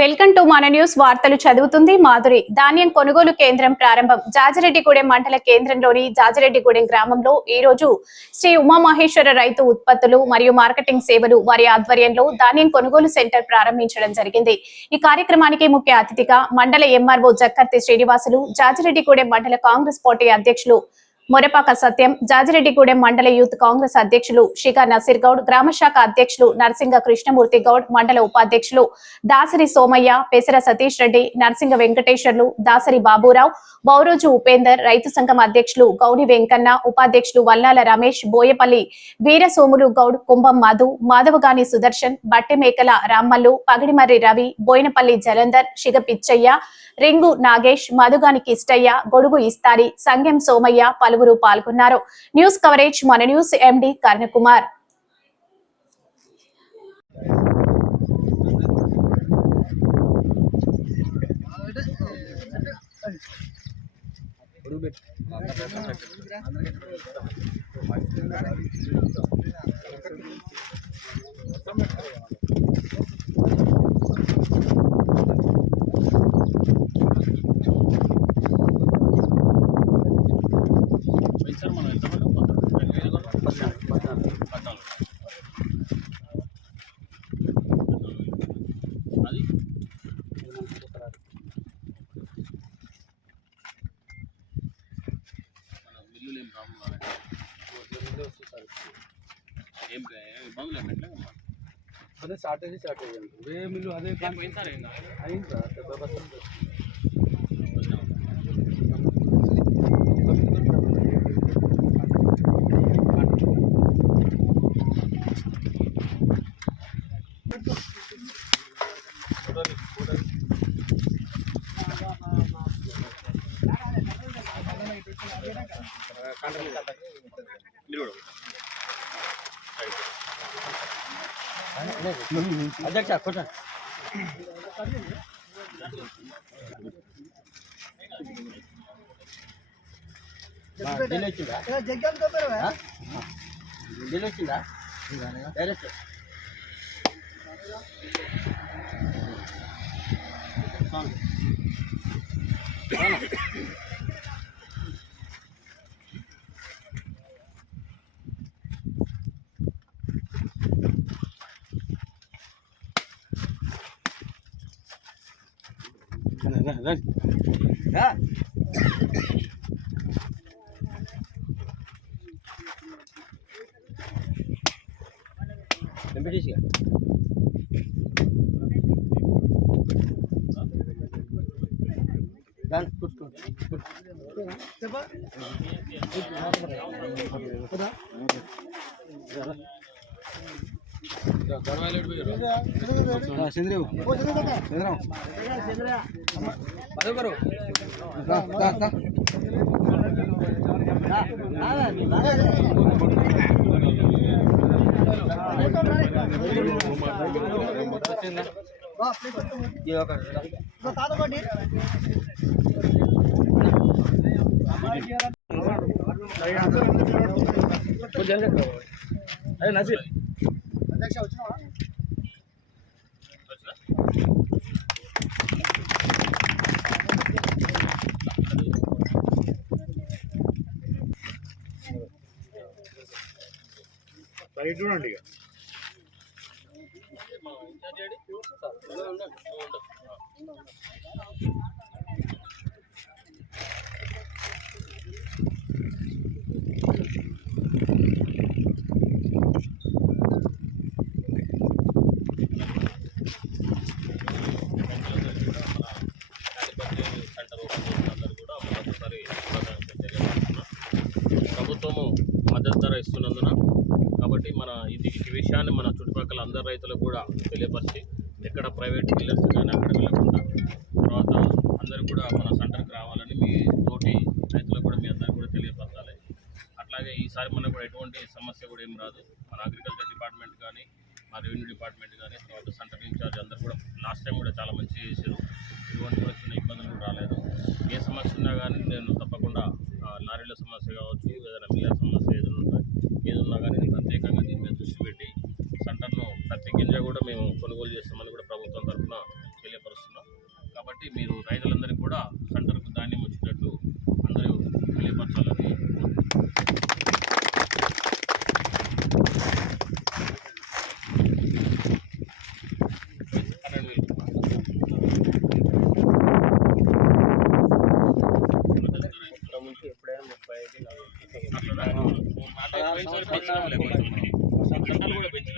Welcome to మన news. వార్తలు చదువుతుంది మాధురి. ధాన్యం కొనుగోలు కేంద్రం ప్రారంభం. జాజిరెడ్డిగూడెం మండల కేంద్రంలోని జాజిరెడ్డిగూడెం గ్రామంలో ఈ రోజు శ్రీ ఉమామహేశ్వర రైతు ఉత్పత్తులు మరియు మార్కెటింగ్ సేవలు వారి ఆధ్వర్యంలో ధాన్యం కొనుగోలు సెంటర్ ప్రారంభించడం జరిగింది. ఈ కార్యక్రమానికి ముఖ్య అతిథిగా మండల ఎంఆర్ఓ జక్కర్తి శ్రీనివాసులు, జాజిరెడ్డిగూడెం మండల కాంగ్రెస్ పార్టీ అధ్యక్షులు మొరపాక సత్యం, జాజిరెడ్డిగూడెం మండల యూత్ కాంగ్రెస్ అధ్యక్షులు షిగా నసీర్ గౌడ్, గ్రామశాఖ అధ్యక్షులు నర్సింగ కృష్ణమూర్తి గౌడ్, మండల ఉపాధ్యక్షులు దాసరి సోమయ్య, పెసర సతీష్ రెడ్డి, నర్సింగ వెంకటేశ్వర్లు, దాసరి బాబురావు, బౌరోజు ఉపేందర్, రైతు సంఘం అధ్యక్షులు గౌని వెంకన్న, ఉపాధ్యక్షులు వల్లాల రమేష్, బోయపల్లి వీరసోములు గౌడ్, కుంభం మధు, మాధవగాని సుదర్శన్, బట్టెమేకల రామ్మల్లు, పగిడిమర్రి రవి, బోయినపల్లి జలంధర్, షిగ పిచ్చయ్య, రింగు నాగేష్, మధుగాని కిష్టయ్య, గొడుగు ఇస్తారి, సంగెం సోమయ్య పలువురు పాల్గొన్నారు. న్యూస్ కవరేజ్ మన న్యూస్ ఎండి కర్ణకుమార్. అదే షార్టేజ్ వే మిల్లు అదే అయింది సార్ అధ్యక్ష కూర్చో ఢిల్లీ వచ్చిందా డైరెక్ట్ అదే నసీర్ అధ్యక్ష వచ్చినావా చూడండి ఇక ప్రభుత్వము మద్దతు ధర ఇస్తున్నందున కాబట్టి మన ఇది విషయాన్ని మన చుట్టుపక్కల అందరు రైతులకు కూడా తెలియపరిచి ఎక్కడ ప్రైవేట్ మిల్లర్స్ కానీ అక్కడ వెళ్ళకుండా తర్వాత అందరూ కూడా మన సెంటర్కి రావాలని మీ తోటి రైతులకు కూడా మీ అందరికీ కూడా తెలియపరచాలి. అట్లాగే ఈసారి మనకు కూడా ఎటువంటి సమస్య కూడా ఏం రాదు. మన అగ్రికల్చర్ డిపార్ట్మెంట్ కానీ మా రెవెన్యూ డిపార్ట్మెంట్ కానీ తర్వాత సెంటర్ ఇన్ఛార్జ్ అందరూ కూడా లాస్ట్ టైం కూడా చాలా మంచిగా చేశారు. ఇటువంటి కూడా చిన్న ఇబ్బందులు కూడా రాలేదు. ఏ సమస్య ఉన్నా కానీ నేను తప్పకుండా లారీల సమస్య కావచ్చు, ఏదైనా మిల్లర్ సమస్య ఏది ఉన్నా కానీ నేను ప్రత్యేకంగా దీని మీద దృష్టి పెట్టి సెంటర్ను ప్రతి గింజ కూడా మేము కొనుగోలు చేస్తామని కూడా ప్రభుత్వం తరఫున తెలియపరుస్తున్నాం. కాబట్టి మీరు రైతులందరికీ కూడా సెంటర్కు ధాన్యం వచ్చేటట్టు అందరూ తెలియపరచాలని ఎప్పుడైనా 35 కూడా పెంచలేదు.